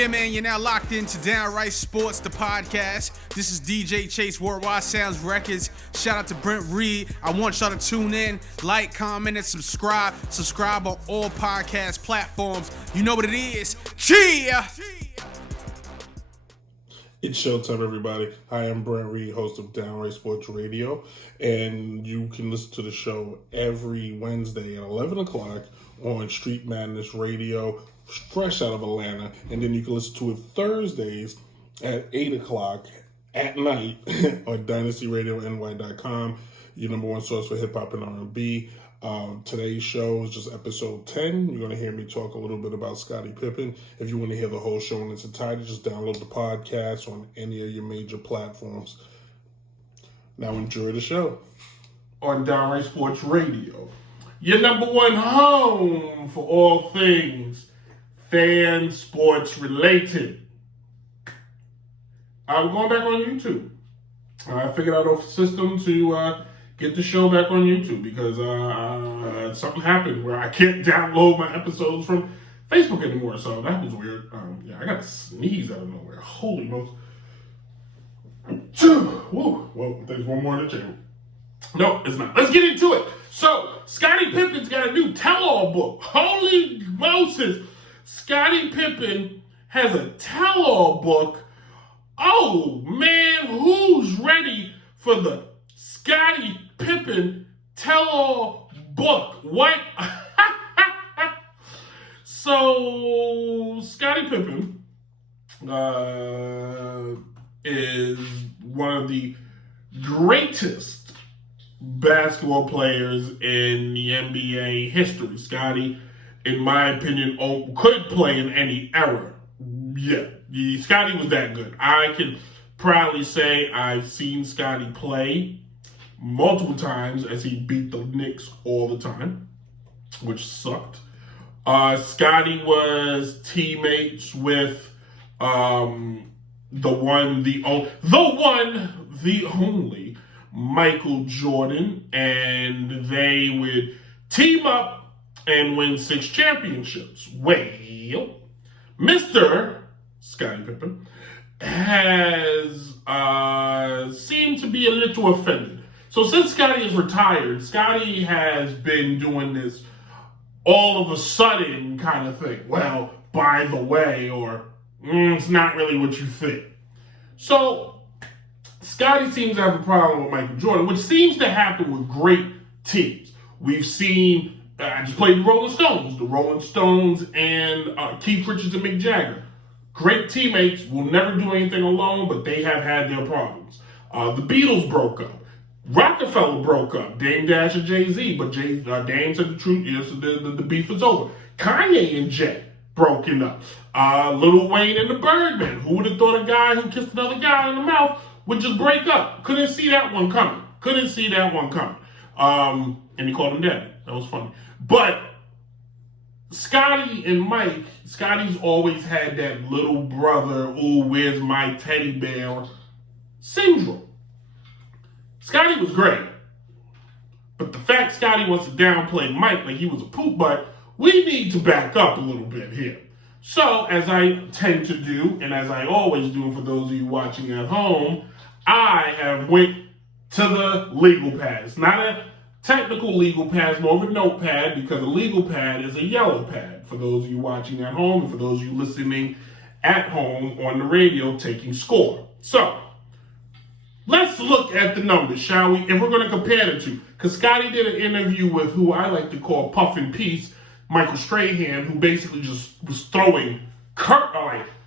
Yeah, man, you're now locked into Downright Sports, the podcast. This is DJ Chase, Worldwide Sounds Records. Shout out to Brent, Reid. I want y'all to tune in, like, comment, and subscribe. Subscribe on all podcast platforms. You know what it is. Cheer! It's showtime, everybody. I am Brent Reid, host of Downright Sports Radio, and you can listen to the show every Wednesday at 11 o'clock on Street Madness Radio, fresh out of Atlanta, and then you can listen to it Thursdays at 8 o'clock at night on DynastyRadioNY.com, your number one source for hip-hop and R&B. Today's show is just episode 10. You're going to hear me talk a little bit about Scottie Pippen. If you want to hear the whole show in its entirety, just download the podcast on any of your major platforms. Now enjoy the show. On Downright Sports Radio, your number one home for all things fan sports related. I'm going back on YouTube. I figured out a system to get the show back on YouTube because something happened where I can't download my episodes from Facebook anymore. So that was weird. I got to sneeze out of nowhere. Holy moly. Woo. Well, there's one more in the channel. No, it's not. Let's get into it. So, Scottie Pippen's got a new tell-all book. Holy Moses. Scottie Pippen has a tell-all book. Oh, man, who's ready for the Scottie Pippen tell-all book? What? So, Scottie Pippen is one of the greatest basketball players in the NBA history. Scottie, in my opinion, could play in any era. Yeah, Scottie was that good. I can proudly say I've seen Scottie play multiple times as he beat the Knicks all the time, which sucked. Scottie was teammates with the one, the only Michael Jordan, and they would team up and win 6 championships. Well, Mr. Scottie Pippen has seemed to be a little offended. So since Scottie is retired, Scottie has been doing this all of a sudden kind of thing. Well, by the way, or it's not really what you think. So Scottie seems to have a problem with Michael Jordan, which seems to happen with great teams. We've seen, I just played the Rolling Stones and Keith Richards and Mick Jagger. Great teammates, will never do anything alone, but they have had their problems. The Beatles broke up. Rockefeller broke up. Dame Dash and Jay-Z, but Dame said the truth. Yes, the beef is over. Kanye and Jay broken up. Lil Wayne and the Birdman. Who would have thought a guy who kissed another guy in the mouth would just break up? Couldn't see that one coming. And he called him daddy. That was funny. But Scottie and Mike, Scottie's always had that little brother, ooh, where's my teddy bear syndrome. Scottie was great. But the fact Scottie wants to downplay Mike like he was a poop butt, we need to back up a little bit here. So, as I tend to do, and as I always do for those of you watching at home, I have went to the legal pad. It's not a technical legal pad, it's more of a notepad, because a legal pad is a yellow pad for those of you watching at home and for those of you listening at home on the radio taking score. So, let's look at the numbers, shall we? If we're going to compare the two. Because Scottie did an interview with who I like to call Puff and Peace, Michael Strahan, who basically just was throwing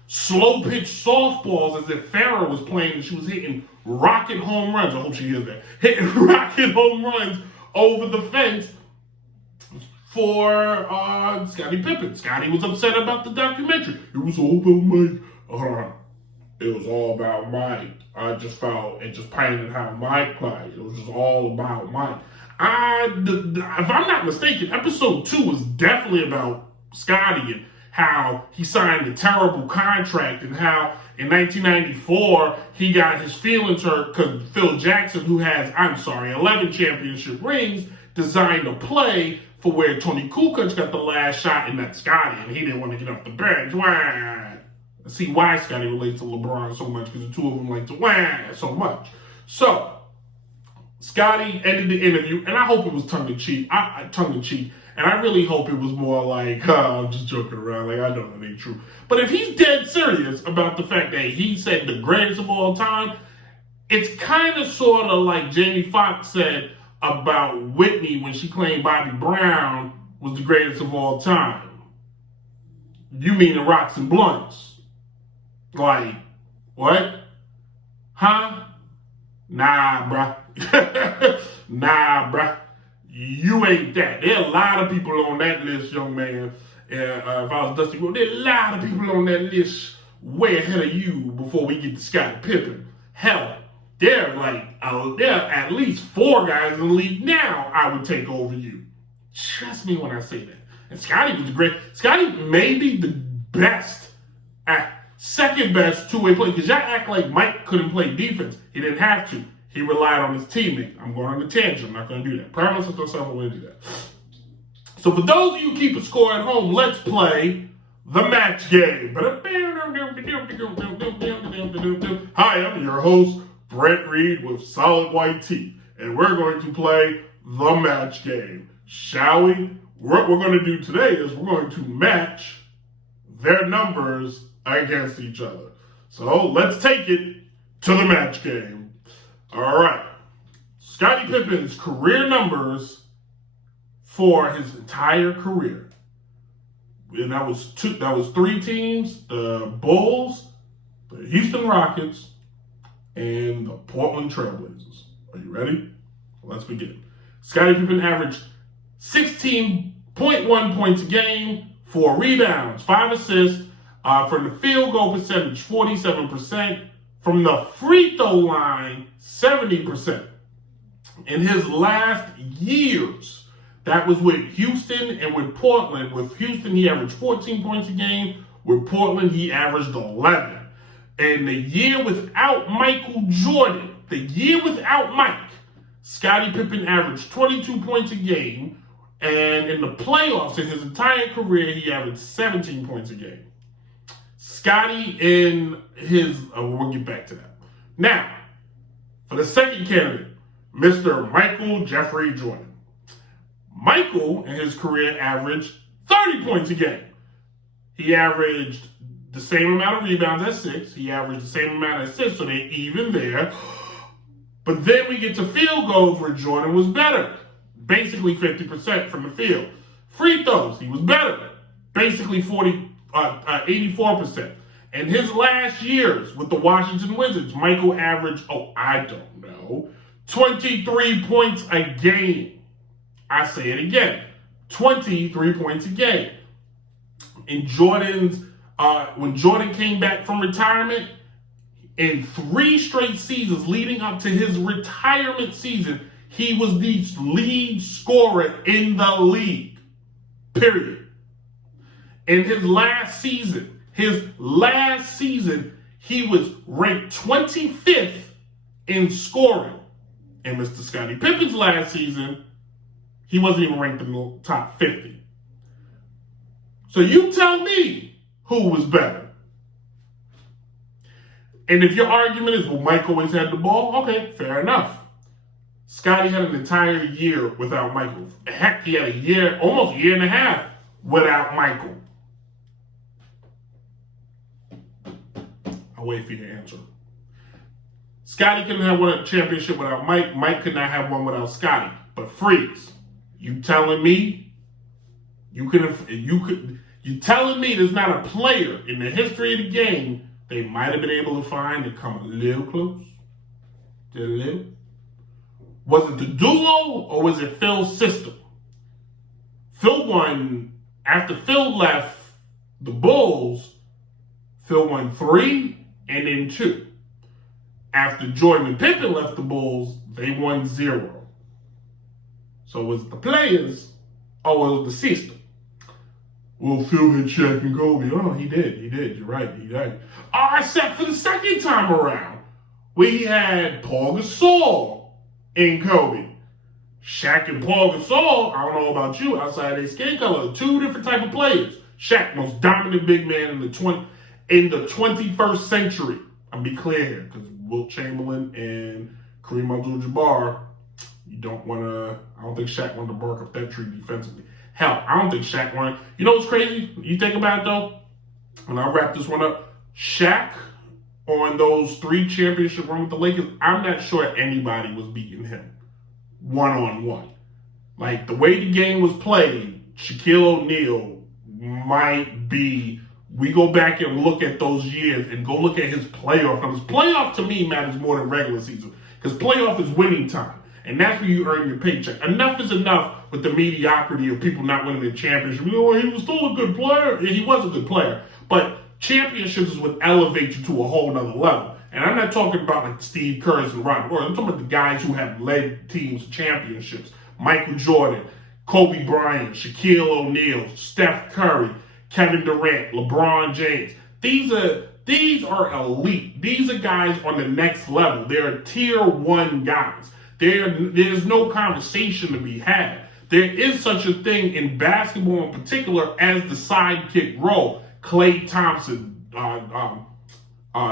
slow-pitch softballs as if Farrah was playing and she was hitting rocket home runs. I hope she hears that. Hitting rocket home runs over the fence for Scottie Pippen. Scottie was upset about the documentary. It was all about Mike. It was all about Mike. I just felt it just painted how Mike played. It was just all about Mike. If I'm not mistaken, episode 2 was definitely about Scottie and how he signed a terrible contract and how in 1994 he got his feelings hurt because Phil Jackson, who has, 11 championship rings, designed a play for where Tony Kukoc got the last shot and not Scottie, and he didn't want to get off the bench. I see why Scottie relates to LeBron so much, because the two of them like to wah so much. So, Scottie ended the interview, and I hope it was tongue-in-cheek. And I really hope it was more like, I'm just joking around, like, I know that ain't true. But if he's dead serious about the fact that he said the greatest of all time, it's kind of sort of like Jamie Foxx said about Whitney when she claimed Bobby Brown was the greatest of all time. You mean the Rocks and Blunts? Like, what? Huh? Nah, bruh. Nah, bruh. You ain't that. There are a lot of people on that list, young man. If I was Dusty Rhodes, there are a lot of people on that list way ahead of you before we get to Scottie Pippen. Hell, there are at least 4 guys in the league now I would take over you. Trust me when I say that. And Scottie was great. Scottie may be the best, second best two-way player, because y'all act like Mike couldn't play defense. He didn't have to. He relied on his teammate. I'm going on a tangent. I'm not going to do that. Promise myself I'm going to do that. So for those of you who keep a score at home, let's play the match game. Hi, I'm your host, Brent Reid with solid white teeth. And we're going to play the match game. Shall we? What we're going to do today is we're going to match their numbers against each other. So let's take it to the match game. All right. Scottie Pippen's career numbers for his entire career. And that was 3 teams: the Bulls, the Houston Rockets, and the Portland Trailblazers. Are you ready? Let's begin. Scottie Pippen averaged 16.1 points a game, 4 rebounds, 5 assists, from the field goal percentage, 47%. From the free throw line, 70%. In his last years, that was with Houston and with Portland. With Houston, he averaged 14 points a game. With Portland, he averaged 11. And the year without Michael Jordan, Scottie Pippen averaged 22 points a game. And in the playoffs, in his entire career, he averaged 17 points a game. Scottie in his, we'll get back to that. Now, for the second candidate, Mr. Michael Jeffrey Jordan. Michael in his career averaged 30 points a game. He averaged the same amount of rebounds as 6. He averaged the same amount as 6, so they're even there. But then we get to field goals where Jordan was better. Basically 50% from the field. Free throws, he was better. Basically 84%. In his last years with the Washington Wizards, Michael averaged, 23 points a game. I say it again, 23 points a game. In Jordan's, when Jordan came back from retirement, in 3 straight seasons leading up to his retirement season, he was the lead scorer in the league. Period. In his last season, he was ranked 25th in scoring. And Mr. Scottie Pippen's last season, he wasn't even ranked in the top 50. So you tell me who was better. And if your argument is, well, Mike always had the ball, okay, fair enough. Scottie had an entire year without Michael. Heck, he had almost a year and a half without Michael. I'll wait for your answer. Scottie couldn't have won a championship without Mike. Mike could not have one without Scottie. But freeze, you telling me you telling me there's not a player in the history of the game they might have been able to find to come a little close? Just a little? Was it the duo or was it Phil's system? Phil won, after Phil left the Bulls, Phil won 3 and then 2. After Jordan and Pippen left the Bulls, they won 0. So was it the players or was it the system? Well, Phil had Shaq and Kobe. Oh, he did. You're right. He did. Except for the second time around, we had Paul Gasol and Kobe. Shaq and Paul Gasol, I don't know about you, outside their skin color, 2 different type of players. Shaq, most dominant big man in the 20. in the 21st century, I'm be clear here, because Wilt Chamberlain and Kareem Abdul-Jabbar, I don't think Shaq wanted to bark up that tree defensively. Hell, I don't think Shaq wanted. You know what's crazy? You think about it though, and I'll wrap this one up. Shaq, on those 3 championship runs with the Lakers, I'm not sure anybody was beating him one-on-one. Like, the way the game was played, Shaquille O'Neal might be. We go back and look at those years and go look at his playoff numbers. Playoff to me matters more than regular season, because playoff is winning time, and that's where you earn your paycheck. Enough is enough with the mediocrity of people not winning the championship. He was still a good player. Yeah, he was a good player, but championships is what elevates you to a whole nother level. And I'm not talking about like Steve Kerr and Ron Warren. I'm talking about the guys who have led teams to championships. Michael Jordan, Kobe Bryant, Shaquille O'Neal, Steph Curry, Kevin Durant, LeBron James. These are elite. These are guys on the next level. They're tier 1 guys. There's no conversation to be had. There is such a thing in basketball in particular as the sidekick role. Klay Thompson,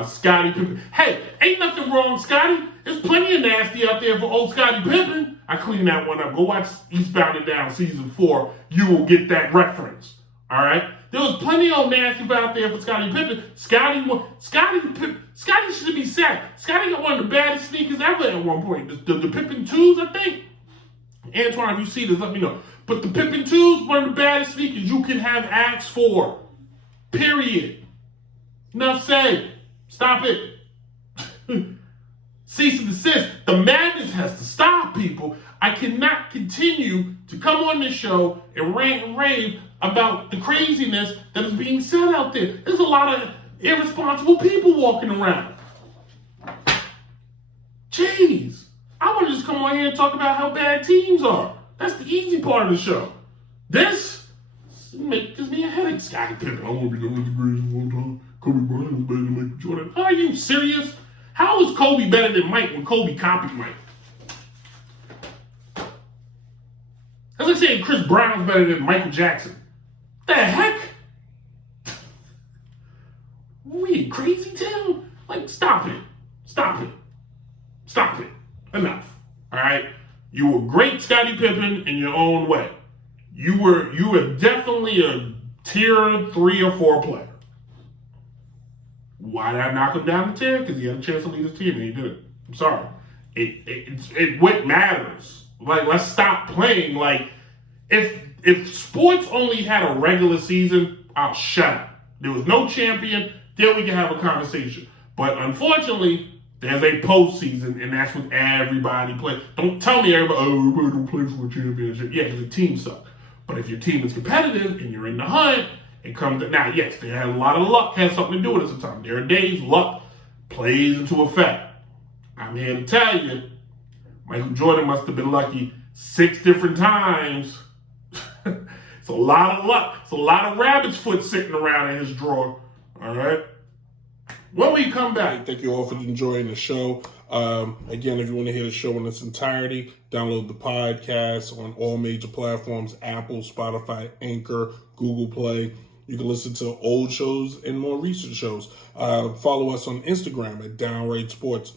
Scottie Pippen. Hey, ain't nothing wrong, Scottie. There's plenty of nasty out there for old Scottie Pippen. I cleaned that one up. Go watch Eastbound and Down season 4. You will get that reference. All right? There was plenty of nasty out there for Scottie Pippen. Scottie should be sacked. Scottie got one of the baddest sneakers ever at one point. The Pippen 2s, I think. Antoine, if you see this, let me know. But the Pippen 2s, one of the baddest sneakers you can have asked for. Period. Enough said. Stop it. Cease and desist. The madness has to stop, people. I cannot continue to come on this show and rant and rave about the craziness that is being said out there. There's a lot of irresponsible people walking around. Jeez. I want to just come on here and talk about how bad teams are. That's the easy part of the show. This gives me a headache. Scottie Pippen, I want to be the greatest of all time. Kobe Bryant is better than Michael Jordan. Are you serious? How is Kobe better than Mike when Kobe copied Mike? That's like saying Chris Brown's better than Michael Jackson. The heck? We in crazy town? Like, stop it. Stop it. Stop it. Enough. All right? You were great, Scottie Pippen, in your own way. You were definitely a tier 3 or 4 player. Why did I knock him down the tier? Because he had a chance to lead his team and he did it. I'm sorry. It what matters. Like, let's stop playing. Like, if sports only had a regular season, I'll shut up. There was no champion, then we can have a conversation. But unfortunately, there's a postseason, and that's when everybody plays. Don't tell me everybody don't play for a championship. Yeah, because the team sucks. But if your team is competitive and you're in the hunt, it comes to, now, yes, they had a lot of luck, had something to do with it sometimes. There are days luck plays into effect. I'm here to tell you, Michael Jordan must have been lucky 6 different times. It's a lot of luck. It's a lot of rabbit's foot sitting around in his drawer. All right? When we come back. Thank you all for enjoying the show. Again, if you want to hear the show in its entirety, download the podcast on all major platforms: Apple, Spotify, Anchor, Google Play. You can listen to old shows and more recent shows. Follow us on Instagram at Downright Sports.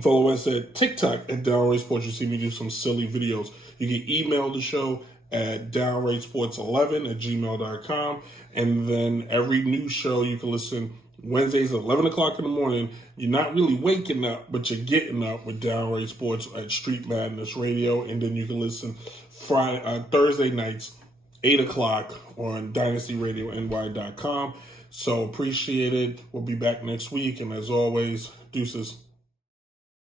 Follow us at TikTok at Downright Sports. You see me do some silly videos. You can email the show at downrightsports11@gmail.com. And then every new show you can listen Wednesdays at 11 o'clock in the morning. You're not really waking up, but you're getting up with Downright Sports at Street Madness Radio. And then you can listen Thursday nights, 8 o'clock on DynastyRadioNY.com. So appreciate it. We'll be back next week. And as always, deuces.